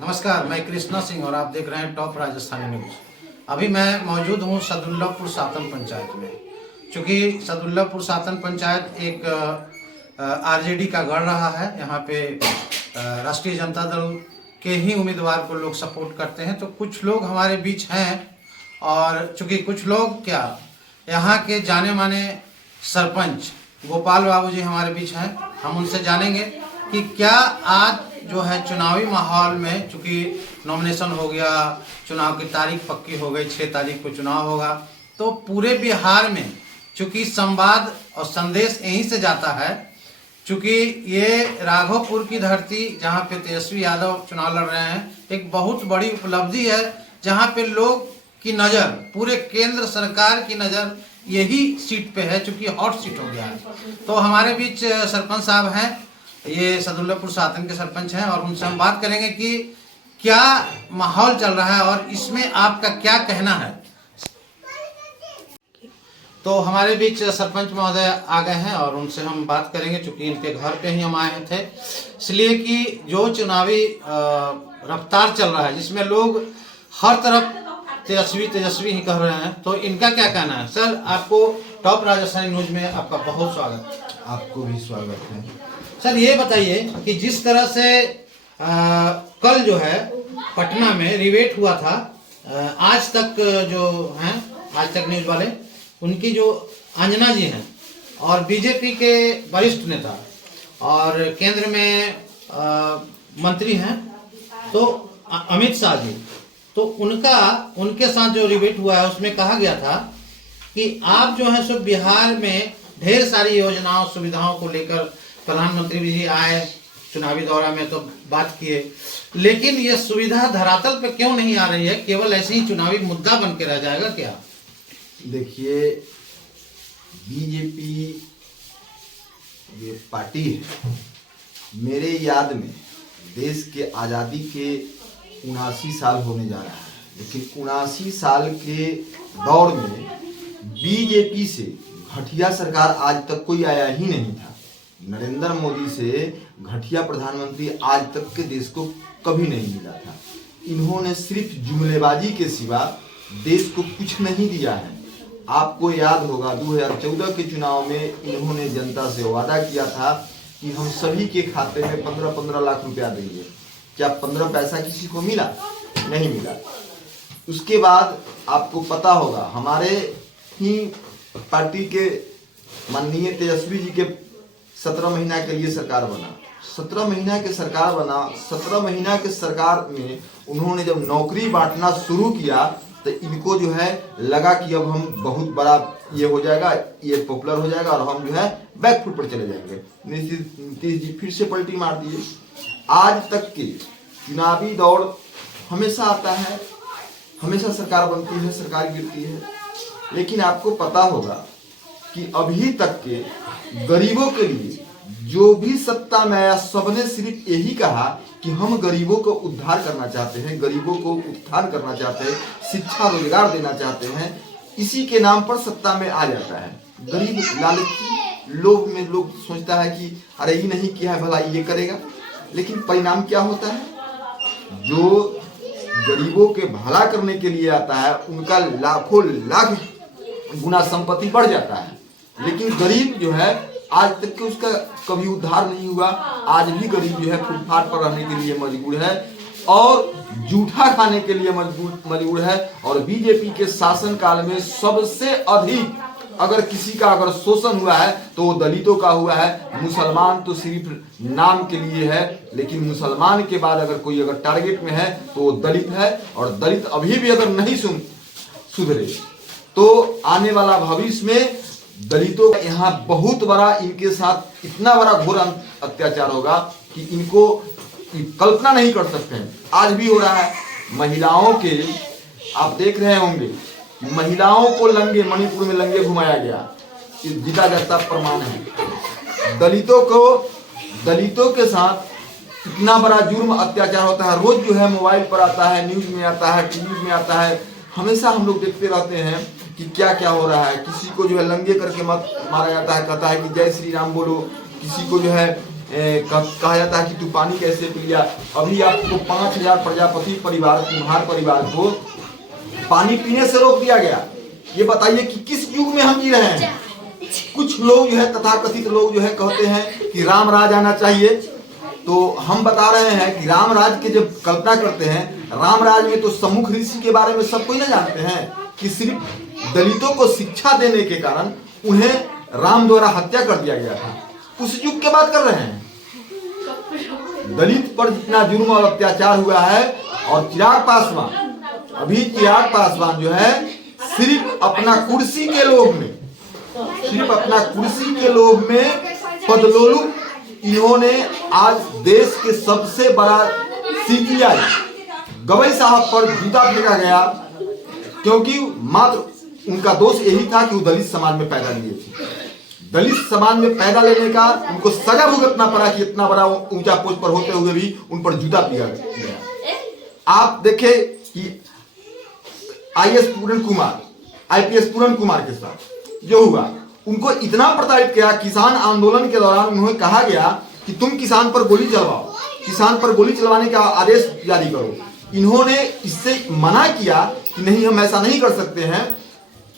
नमस्कार, मैं कृष्णा सिंह और आप देख रहे हैं टॉप राजस्थानी न्यूज़। अभी मैं मौजूद हूं सदुल्लापुर सातन पंचायत में। चूँकि सदुल्लापुर सातन पंचायत एक आरजेडी का गढ़ रहा है। यहाँ पे राष्ट्रीय जनता दल के ही उम्मीदवार को लोग सपोर्ट करते हैं। तो कुछ लोग हमारे बीच हैं और चूँकि कुछ लोग क्या यहाँ के जाने माने सरपंच गोपाल बाबू जी हमारे बीच हैं। हम उनसे जानेंगे कि क्या आज जो है चुनावी माहौल में, चूँकि नॉमिनेशन हो गया, चुनाव की तारीख पक्की हो गई, 6 तारीख को चुनाव होगा, तो पूरे बिहार में चूँकि संवाद और संदेश यहीं से जाता है। चूँकि ये राघोपुर की धरती जहाँ पे तेजस्वी यादव चुनाव लड़ रहे हैं, एक बहुत बड़ी उपलब्धि है जहाँ पे लोग की नज़र, पूरे केंद्र सरकार की नज़र यही सीट पे है, चूँकि हॉट सीट हो गया है। तो हमारे बीच सरपंच साहब हैं, ये सदुल्लापुर सातन के सरपंच हैं और उनसे हम बात करेंगे कि क्या माहौल चल रहा है और इसमें आपका क्या कहना है। तो हमारे बीच सरपंच महोदय आ गए हैं और उनसे हम बात करेंगे, चूँकि इनके घर पे ही हम आए थे, इसलिए कि जो चुनावी रफ्तार चल रहा है जिसमें लोग हर तरफ तेजस्वी तेजस्वी ही कह रहे हैं, तो इनका क्या कहना है। सर, आपको टॉप राजस्थानी न्यूज़ में आपका बहुत स्वागत। आपको भी स्वागत है। सर, ये बताइए कि जिस तरह से कल जो है पटना में रिबेट हुआ था, आज तक जो हैं आज तक न्यूज़ वाले, उनकी जो अंजना जी हैं और बीजेपी के वरिष्ठ नेता और केंद्र में मंत्री हैं तो अमित शाह जी, तो उनके साथ जो रिबेट हुआ है उसमें कहा गया था कि आप जो है सो बिहार में ढेर सारी योजनाओं सुविधाओं को लेकर प्रधानमंत्री जी आए चुनावी दौरा में, तो बात किए, लेकिन ये सुविधा धरातल पे क्यों नहीं आ रही है, केवल ऐसे ही चुनावी मुद्दा बन के रह जाएगा क्या। देखिए, बीजेपी ये पार्टी है, मेरे याद में देश के आज़ादी के 79 साल होने जा रहा है, लेकिन 79 साल के दौर में बीजेपी से घटिया सरकार आज तक कोई आया ही नहीं था। नरेंद्र मोदी से घटिया प्रधानमंत्री आज तक के देश को कभी नहीं मिला था। इन्होंने सिर्फ जुमलेबाजी के सिवा देश को कुछ नहीं दिया है। आपको याद होगा 2014 के चुनाव में इन्होंने जनता से वादा किया था कि हम सभी के खाते में 15-15 लाख रुपया देंगे। क्या 15 पैसा किसी को मिला? नहीं मिला। उसके बाद आपको पता होगा हमारे ही पार्टी के माननीय तेजस्वी जी के 17 महीना के लिए सरकार बना। 17 महीना के सरकार बना। 17 महीना के सरकार में उन्होंने जब नौकरी बांटना शुरू किया तो इनको जो है लगा कि अब हम बहुत बड़ा ये हो जाएगा, ये पॉपुलर हो जाएगा और हम जो है बैकफुट पर चले जाएंगे। नीतीश जी फिर से पलटी मार दिए। आज तक के चुनावी दौड़ हमेशा आता है, हमेशा सरकार बनती है, सरकार गिरती है, लेकिन आपको पता होगा कि अभी तक के गरीबों के लिए जो भी सत्ता में आया सबने सिर्फ यही कहा कि हम गरीबों को उद्धार करना चाहते हैं, गरीबों को उत्थान करना चाहते हैं, शिक्षा रोजगार देना चाहते हैं। इसी के नाम पर सत्ता में आ जाता है। गरीब लालची लोग में लोग सोचता है कि अरे ये नहीं किया है भला ये करेगा, लेकिन परिणाम क्या होता है? जो गरीबों के भला करने के लिए आता है उनका लाखों लाख गुना संपत्ति बढ़ जाता है, लेकिन गरीब जो है आज तक के उसका कभी उद्धार नहीं हुआ। आज भी गरीब जो है फुटपाथ पर रहने के लिए मजबूर है और जूठा खाने के लिए मजबूर है। और बीजेपी के शासन काल में सबसे अधिक अगर किसी का अगर शोषण हुआ है तो वो दलितों का हुआ है। मुसलमान तो सिर्फ नाम के लिए है, लेकिन मुसलमान के बाद अगर कोई अगर टारगेट में है तो वो दलित है। और दलित अभी भी अगर नहीं सुधरे तो आने वाला भविष्य में दलितों का यहाँ बहुत बड़ा, इनके साथ इतना बड़ा घोर अत्याचार होगा कि इनको कल्पना नहीं कर सकते हैं। आज भी हो रहा है। महिलाओं के आप देख रहे होंगे, महिलाओं को लंगे मणिपुर में लंगे घुमाया गया, जीता जाता प्रमाण है। दलितों के साथ इतना बड़ा जुर्म अत्याचार होता है। रोज जो है मोबाइल पर आता है, न्यूज में आता है, टीवी में आता है, हमेशा हम लोग देखते रहते हैं कि क्या क्या हो रहा है। किसी को जो है लंगे करके मत मारा जाता है, कहता है कि जय श्री राम बोलो। किसी को जो है कहा जाता है कि तू पानी कैसे पी लिया। अभी आपको 5000 प्रजापति परिवार, कुम्हार परिवार को पानी पीने से रोक दिया गया। ये बताइए कि किस युग में हम जी रहे हैं। कुछ लोग जो है, तथाकथित लोग जो है, कहते हैं कि राम राज आना चाहिए। तो हम बता रहे हैं कि राम राज के जब कल्पना करते हैं, राम राज में तो सम्मुख ऋषि के बारे में सब कोई ना जानते हैं कि सिर्फ दलितों को शिक्षा देने के कारण उन्हें राम द्वारा हत्या कर दिया गया था। उस युग की बात कर रहे हैं। दलित पर जितना जुर्म और अत्याचार हुआ है, और चिराग पासवान, अभी चिराग पासवान जो है सिर्फ अपना कुर्सी के लोभ में, सिर्फ अपना कुर्सी के लोभ में पदलोलुप, इन्होंने आज देश के सबसे बड़ा सीजीआई गवई साहब पर जूता फेंका गया, क्योंकि मात्र उनका दोष यही था कि वो दलित समाज में पैदा लिए थे। दलित समाज में पैदा लेने का उनको सजा भुगतना पड़ा कि इतना बड़ा ऊंचा पोस्ट पर होते हुए भी उन पर जूता फेंका गया। आप देखें कि आईएएस पूरन कुमार, आईपीएस पूरन कुमार के साथ जो हुआ, उनको इतना प्रताड़ित किया। किसान आंदोलन के दौरान उन्हें कहा गया कि तुम किसान पर गोली चलवाओ, किसान पर गोली चलवाने का आदेश जारी करो। इन्होंने इससे मना किया कि नहीं, हम ऐसा नहीं कर सकते हैं।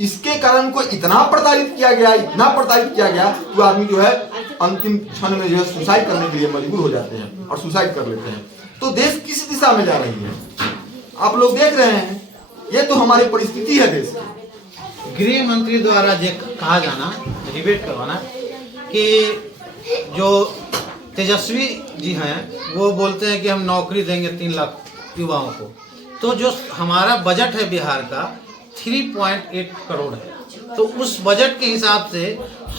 इसके कारण को इतना प्रताड़ित किया गया, इतना प्रताड़ित किया गया, तो आदमी जो है अंतिम क्षण में जो है सुसाइड करने के लिए मजबूर हो जाते हैं और सुसाइड कर लेते हैं। तो देश किस दिशा में जा रही है आप लोग देख रहे हैं। ये तो हमारी परिस्थिति है देश की। गृह मंत्री द्वारा जो कहा जाना, डिबेट करवाना कि जो तेजस्वी जी हैं वो बोलते हैं कि हम नौकरी देंगे 3 लाख युवाओं को, तो जो हमारा बजट है बिहार का 3.8 करोड़ है, तो उस बजट के हिसाब से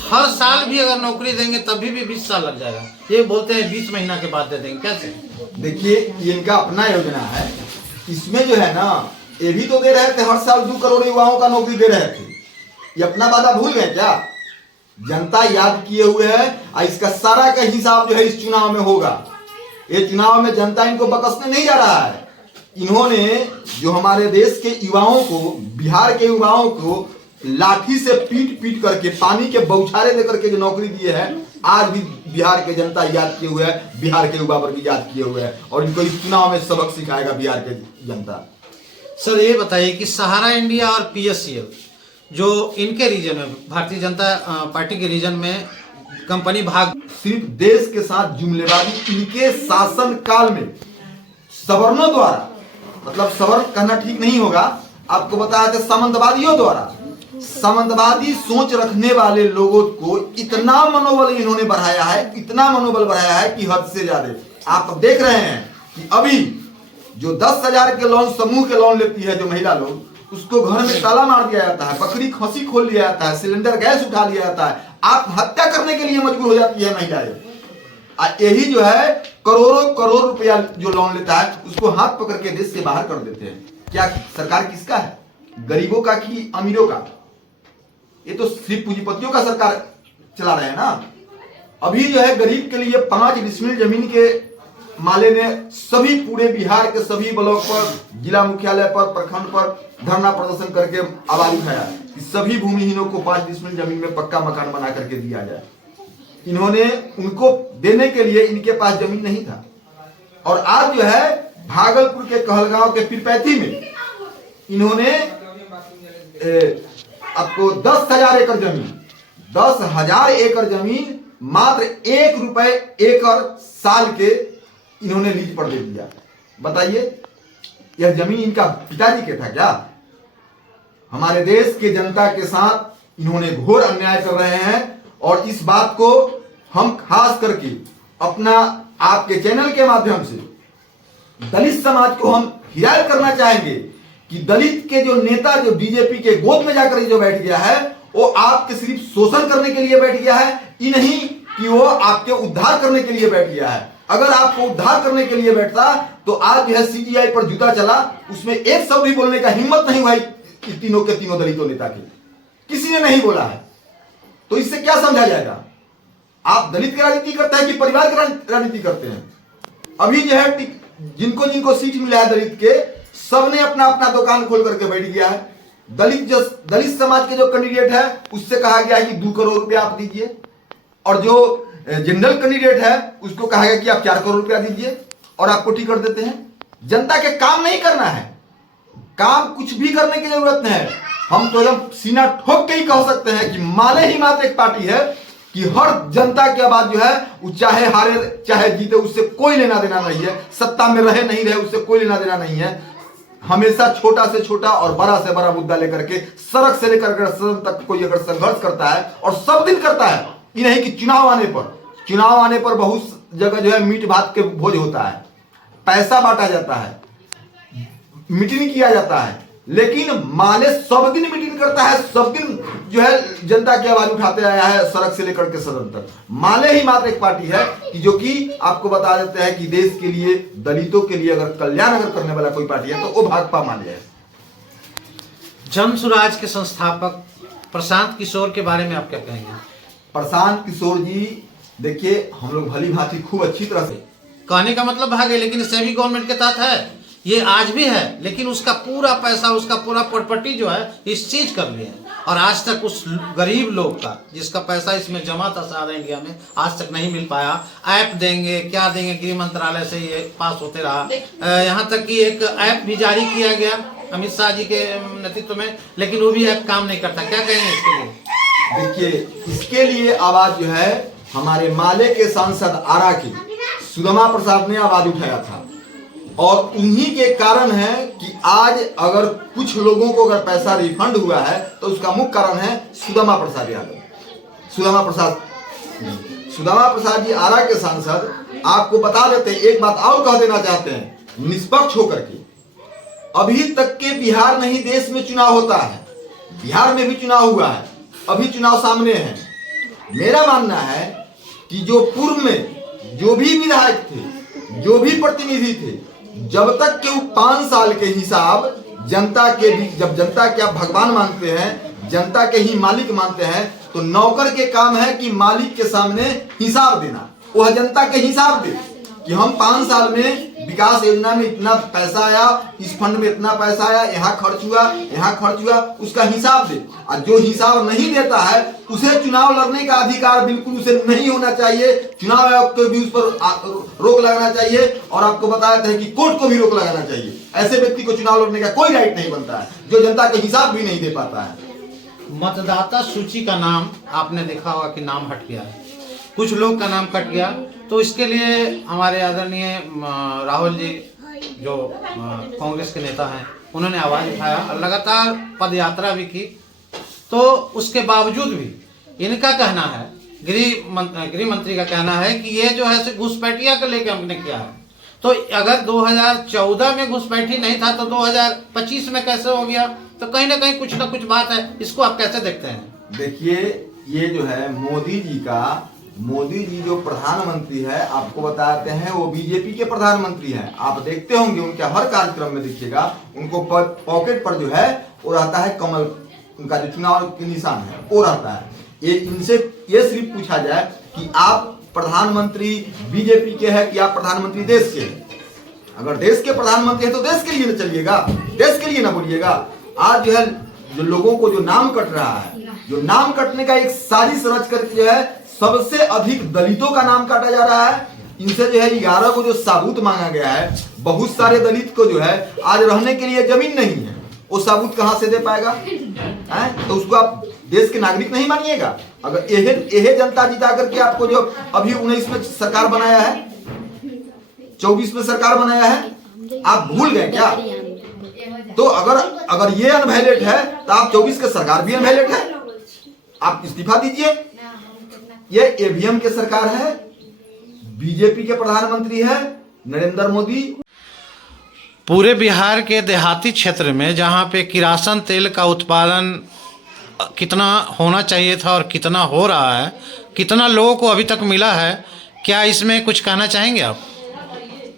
हर साल भी अगर नौकरी देंगे तभी भी 20 साल लग जाएगा। ये बोलते हैं 20 महीना के बाद दे देंगे, कैसे? देखिए, ये इनका अपना योजना है। इसमें जो है ना, ये भी तो दे रहे थे, हर साल 2 करोड़ युवाओं का नौकरी दे रहे थे। ये अपना वादा भूल गए क्या? जनता याद किए हुए है, और इसका सारा का हिसाब जो है इस चुनाव में होगा। ये चुनाव में जनता इनको बकसने नहीं जा रहा है। इन्होंने जो हमारे देश के युवाओं को, बिहार के युवाओं को लाठी से पीट पीट करके, पानी के बौछारे देकर के जो नौकरी दिए है, आज भी बिहार के जनता याद किए हुए है, बिहार के युवा पर भी याद किए हुए है, और इनको इस चुनाव में सबक सिखाएगा बिहार के जनता। सर ये बताइए कि सहारा इंडिया और पीएससीएल जो इनके रीजन में, भारतीय जनता पार्टी के रीजन में कंपनी भाग, सिर्फ देश के साथ जुमलेबाजी इनके शासन काल में सवर्णों द्वारा, मतलब सवर्ण कहना ठीक नहीं होगा, आपको बताया था, सामंतवादियों द्वारा, सामंतवादी सोच रखने वाले लोगों को इतना मनोबल इन्होंने बढ़ाया है, इतना मनोबल बढ़ाया है कि हद से ज्यादा। आप देख रहे हैं कि अभी जो 10,000 के लोन, समूह के लोन लेती है जो महिला लोग, उसको घर में ताला मार दिया जाता है, बकरी खसी खोल लिया जाता है, सिलेंडर गैस उठा लिया जाता है, आत्महत्या करने के लिए मजबूर हो जाती है महिलाएं। यही जो है करोड़ों करोड़ रुपया जो लोन लेता है, उसको हाथ पकड़ के देश से बाहर कर देते हैं। क्या सरकार किसका है? गरीबों का कि अमीरों का? ये तो सिर्फ पूंजीपतियों का सरकार चला रहे हैं ना। अभी जो है गरीब के लिए 5 डिसमिल जमीन के माले ने सभी पूरे बिहार के सभी ब्लॉक पर, जिला मुख्यालय पर, प्रखंड पर धरना प्रदर्शन करके आवाज उठाया कि सभी भूमिहीनों को 5 डिसमिल जमीन में पक्का मकान बना करके दिया जाए। इन्होंने उनको देने के लिए, इनके पास जमीन नहीं था, और आज जो है भागलपुर के कहलगांव के पीरपैंती में इन्होंने आपको 10,000 एकड़ जमीन, 10,000 एकड़ जमीन मात्र 1 रुपए एकड़ साल के इन्होंने लीज पर दे दिया। बताइए, यह जमीन इनका पिताजी के था क्या? हमारे देश के जनता के साथ इन्होंने घोर अन्याय कर रहे हैं, और इस बात को हम खास करके अपना आपके चैनल के माध्यम से दलित समाज को हम हिदायत करना चाहेंगे कि दलित के जो नेता, जो बीजेपी के गोद में जाकर जो बैठ गया है, वो आपके सिर्फ शोषण करने के लिए बैठ गया है, ये नहीं कि वो आपके उद्धार करने के लिए बैठ गया है। अगर आपको उद्धार करने के लिए बैठता तो आज जो है सीजीआई पर जूता चला, उसमें एक शब्द भी बोलने का हिम्मत नहीं हुआ कि तीनों के तीनों दलितों नेता के, किसी ने नहीं बोला है। तो इससे क्या समझा जाएगा? आप दलित की राजनीति करते हैं कि परिवार की राजनीति करते हैं? अभी जो है जिनको जिनको सीट मिला है दलित के, सबने अपना अपना दुकान खोल करके बैठ गया है। दलित समाज के जो कैंडिडेट है उससे कहा गया है कि 2 करोड़ रुपया आप दीजिए, और जो जनरल कैंडिडेट है उसको कहेगा कि आप 4 करोड़ रुपया दीजिए और आपको टिकट देते हैं। जनता के काम नहीं करना है, काम कुछ भी करने की जरूरत नहीं है। हम तो एकदम सीना ठोक के ही कह सकते हैं कि माले ही मात्र एक पार्टी है कि हर जनता की आवाज जो है वो चाहे हारे चाहे जीते उससे कोई लेना देना नहीं है, सत्ता में रहे नहीं रहे उससे कोई लेना देना नहीं है। हमेशा छोटा से छोटा और बड़ा से बड़ा मुद्दा लेकर के सड़क से लेकर के सदन तक कोई अगर संघर्ष करता है और सब दिन करता है, ये नहीं कि चुनाव आने पर बहुत जगह जो है मीट भात के भोज होता है, पैसा बांटा जाता है, मीटिंग किया जाता है, लेकिन माले सब दिन मीटिंग करता है, सब दिन जो है जनता की आवाज उठाते आया है सड़क से लेकर के सदन तक। माले ही मात्र एक पार्टी है कि जो कि आपको बता देते हैं कि देश के लिए, दलितों के लिए अगर कल्याण अगर करने वाला कोई पार्टी है तो वो भाकपा माले है। जन सुराज के संस्थापक प्रशांत किशोर के बारे में आप क्या कहेंगे? प्रशांत किशोर जी देखिए, हम लोग भली भांति खूब अच्छी तरह से कहने का मतलब भागे, लेकिन सेमी गवर्नमेंट के तहत है, ये आज भी है, लेकिन उसका पूरा पैसा, उसका पूरा प्रॉपर्टी जो है इस चीज कर लिए और आज तक उस गरीब लोग का जिसका पैसा इसमें जमा था सारा इंडिया में, आज तक नहीं मिल पाया। ऐप देंगे, क्या देंगे, गृह मंत्रालय से ये पास होते रहा। यहाँ तक कि एक ऐप भी जारी किया गया अमित शाह जी के नेतृत्व में, लेकिन वो भी ऐप काम नहीं करता। क्या कहेंगे इसके लिए? देखिए, इसके लिए आवाज जो है हमारे माले के सांसद आरा के सुदामा प्रसाद ने आवाज उठाया था और उन्हीं के कारण है कि आज अगर कुछ लोगों को अगर पैसा रिफंड हुआ है तो उसका मुख्य कारण है सुदामा प्रसाद यादव, सुदामा प्रसाद जी आरा के सांसद। आपको बता देते हैं, एक बात और कह देना चाहते हैं निष्पक्ष होकर के, अभी तक के बिहार नहीं देश में चुनाव होता है, बिहार में भी चुनाव हुआ है, अभी चुनाव सामने है। मेरा मानना है कि जो पूर्व में जो भी विधायक थे, जो भी प्रतिनिधि थे, जब तक के 5 साल के हिसाब जनता के बीच, जब जनता के आप भगवान मानते हैं, जनता के ही मालिक मानते हैं, तो नौकर के काम है कि मालिक के सामने हिसाब देना। वह जनता के हिसाब दे कि हम 5 साल में विकास योजना में इतना पैसा आया, इस फंड में इतना पैसा आया, यहाँ खर्च हुआ, उसका हिसाब दे। और जो हिसाब नहीं देता है उसे चुनाव लड़ने का अधिकार बिल्कुल उसे नहीं होना चाहिए। चुनाव आयोग को भी उस पर रोक लगाना चाहिए और आपको बताया था कि कोर्ट को भी रोक लगाना चाहिए। ऐसे व्यक्ति को चुनाव लड़ने का कोई राइट नहीं बनता है जो जनता के हिसाब भी नहीं दे पाता है। मतदाता सूची का नाम आपने देखा होगा कि नाम हट गया है, कुछ लोग का नाम कट गया, तो इसके लिए हमारे आदरणीय राहुल जी जो कांग्रेस के नेता हैं उन्होंने आवाज उठाया और लगातार पदयात्रा भी की। तो उसके बावजूद भी इनका कहना है, गृह मंत्री का कहना है कि ये जो है घुसपैठिया को लेकर हमने किया है। तो अगर 2014 में घुसपैठी नहीं था तो 2025 में कैसे हो गया? तो कहीं ना कहीं कुछ ना कुछ बात है, इसको आप कैसे देखते हैं? देखिए, ये जो है मोदी जी जो प्रधानमंत्री है, आपको बताते हैं वो बीजेपी के प्रधानमंत्री हैं। आप देखते होंगे उनके हर कार्यक्रम में देखिएगा उनको पॉकेट पर जो है वो रहता है कमल, उनका जो चुनाव के निशान है वो रहता है। ये इनसे ये सिर्फ पूछा जाए कि आप प्रधानमंत्री बीजेपी के हैं कि आप प्रधानमंत्री देश के हैं। अगर देश के प्रधानमंत्री है तो देश के लिए ना चलिएगा, देश के लिए ना बोलिएगा। आज जो है जो लोगों को जो नाम कट रहा है, जो नाम कटने का एक साजिश रच करके जो है सबसे अधिक दलितों का नाम काटा जा रहा है। इनसे जो है 11 को जो साबूत मांगा गया है, बहुत सारे दलित को जो है आज रहने के लिए जमीन नहीं है, वो साबूत कहां से दे पाएगा? तो उसको आप देश के नागरिक नहीं मानिएगा। अगर यह जनता जिता करके आपको जो अभी 19 में सरकार बनाया है, 24 में सरकार बनाया है, आप भूल गए क्या? तो अगर ये अनवैलिड है तो आप 24 के सरकार भी अनवैलिड है, आप इस्तीफा दीजिए। ये ईवीएम के सरकार है, बीजेपी के प्रधानमंत्री है नरेंद्र मोदी। पूरे बिहार के देहाती क्षेत्र में जहाँ पे किरासन तेल का उत्पादन कितना होना चाहिए था और कितना हो रहा है, कितना लोगों को अभी तक मिला है, क्या इसमें कुछ कहना चाहेंगे आप?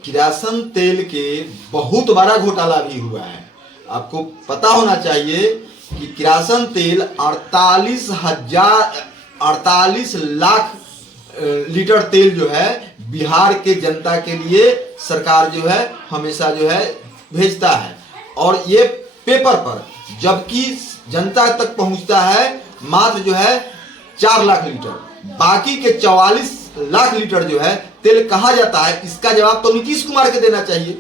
किरासन तेल के बहुत बड़ा घोटाला भी हुआ है। आपको पता होना चाहिए कि किरासन तेल 48 लाख लीटर तेल जो है बिहार के जनता के लिए सरकार जो है हमेशा जो है भेजता है, और ये पेपर पर, जबकि जनता तक पहुंचता है मात्र जो है 4 लाख लीटर। बाकी के 44 लाख लीटर जो है तेल कहा जाता है, इसका जवाब तो नीतीश कुमार के देना चाहिए।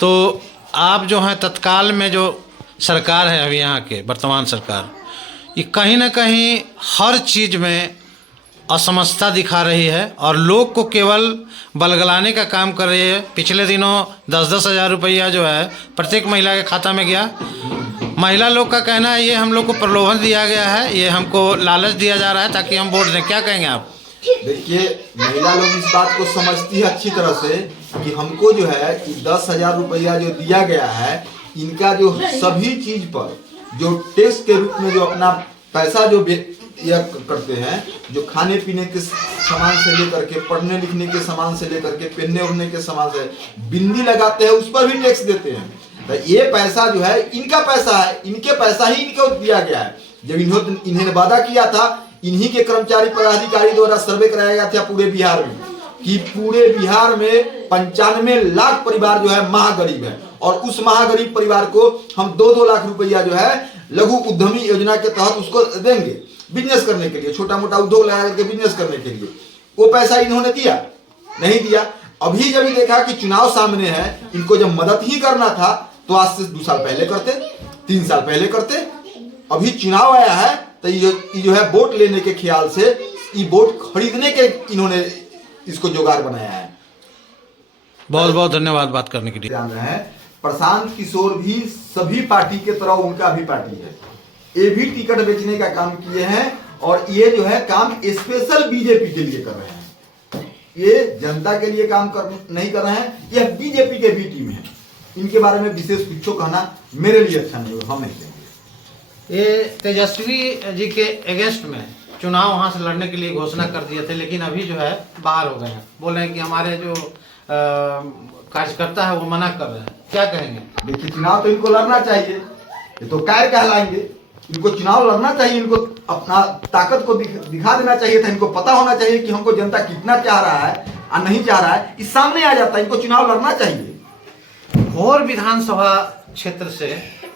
तो आप जो हैं तत्काल में जो सरकार है अभी यहाँ के वर्तमान सरकार, ये कहीं ना कहीं हर चीज़ में असमझता दिखा रही है और लोग को केवल बलगलाने का काम कर रही है। पिछले दिनों 10-10 हज़ार रुपया जो है प्रत्येक महिला के खाता में गया। महिला लोग का कहना है ये हम लोग को प्रलोभन दिया गया है, ये हमको लालच दिया जा रहा है ताकि हम वोट दें। क्या कहेंगे आप? देखिए, महिला लोग इस बात को समझती है अच्छी तरह से कि हमको जो है 10,000 रुपया जो दिया गया है, इनका जो सभी चीज पर जो टैक्स के रूप में जो अपना पैसा जो यह करते हैं, जो खाने पीने के सामान से लेकर के पढ़ने लिखने के सामान से लेकर के पहनने ओढ़ने के सामान से बिंदी लगाते हैं, उस पर भी टैक्स देते हैं। तो ये पैसा जो है इनका पैसा है, इनके पैसा ही इनको दिया गया है। जब इन्हें वादा किया था, इन्हीं के कर्मचारी पदाधिकारी द्वारा सर्वे कराया गया था पूरे बिहार में कि पूरे बिहार में 95 लाख परिवार जो है महागरीब है, और उस महागरीब परिवार को हम 2-2 लाख रुपया जो है लघु उद्यमी योजना के तहत उसको देंगे बिजनेस करने के लिए, छोटा मोटा उद्योग लगा करके बिजनेस करने के लिए। वो पैसा इन्होंने दिया नहीं दिया। अभी जब देखा कि चुनाव सामने है, इनको जब मदद ही करना था तो आज से 2 साल पहले करते, 3 साल पहले करते। अभी चुनाव आया है तो ये जो है वोट लेने के ख्याल से, ये वोट खरीदने के इन्होंने इसको जुगाड़ बनाया है। बहुत बहुत धन्यवाद बात करने के लिए। जान रहे हैं, प्रशांत किशोर भी सभी पार्टी के तरह उनका भी पार्टी है, ये भी टिकट बेचने का काम किए हैं और ये जो है काम स्पेशल बीजेपी के लिए कर रहे हैं। ये जनता के लिए काम नहीं कर रहे हैं, यह बीजेपी के भी टीम है। इनके बारे में विशेष कुछ कहना मेरे लिए अच्छा नहीं होगा, हम नहीं देंगे। ये तेजस्वी जी के अगेंस्ट में चुनाव वहाँ से लड़ने के लिए घोषणा कर दिए थे, लेकिन अभी जो है बाहर हो गए हैं। बोल रहे हैं कि हमारे जो कार्यकर्ता है वो मना कर रहे हैं। क्या कहेंगे? देखिए, चुनाव तो इनको लड़ना चाहिए, ये तो कायर कहलाएंगे। इनको चुनाव लड़ना चाहिए, इनको अपना ताकत को दिखा देना चाहिए था। इनको पता होना चाहिए कि हमको जनता कितना चाह रहा है और नहीं चाह रहा है, इस सामने आ जाता है। इनको चुनाव लड़ना चाहिए। और विधानसभा क्षेत्र से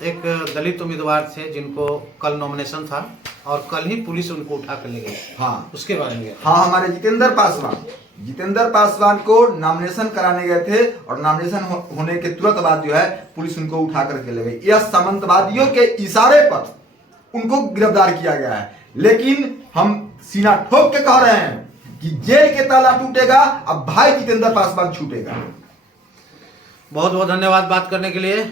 एक दलित उम्मीदवार थे जिनको कल नॉमिनेशन था और कल ही पुलिस उनको उठा कर ले गई। हाँ, उसके बारे में? हाँ, हमारे जितेंद्र पासवान को नॉमिनेशन कराने गए थे और नॉमिनेशन होने के तुरंत बाद जो है पुलिस उनको उठा करके ले गई। यह सामंतवादियों के इशारे पर उनको गिरफ्तार किया गया है। लेकिन हम सीना ठोक के कह रहे हैं कि जेल के ताला टूटेगा, अब भाई जितेंद्र पासवान छूटेगा। बहुत बहुत धन्यवाद बात करने के लिए।